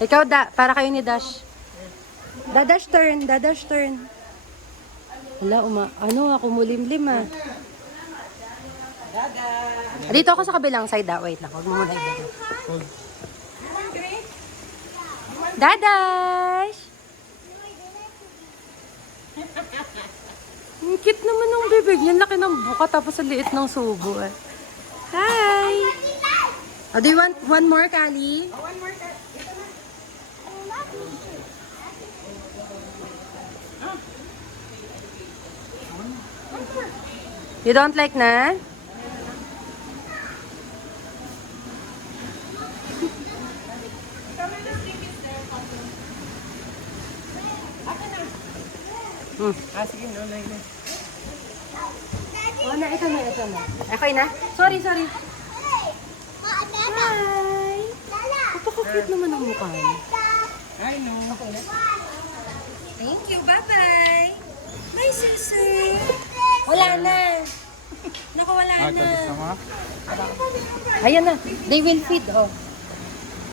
Ikaw, para kayo ni Dash. Dadash turn, Dadash turn. Wala, ako mulimlim ah. Dito ako sa kabilang side ah. Wait lang, huwag mo muna ibigay. Dadash! Ang cute naman ng bibig niya. Laki ng buka tapos ang liit ng subo eh. Hi! Do you want one more, Kali? One more time. You don't like na? Sige, no, like this. Oh, ito na. Okay na? Sorry. Hi! Napaka-cute naman ang mukha niya. I know. Okay na? Thank you, bye-bye! Bye, Susu! Wala na! Naku, wala na! Ayan na, they will feed, oh.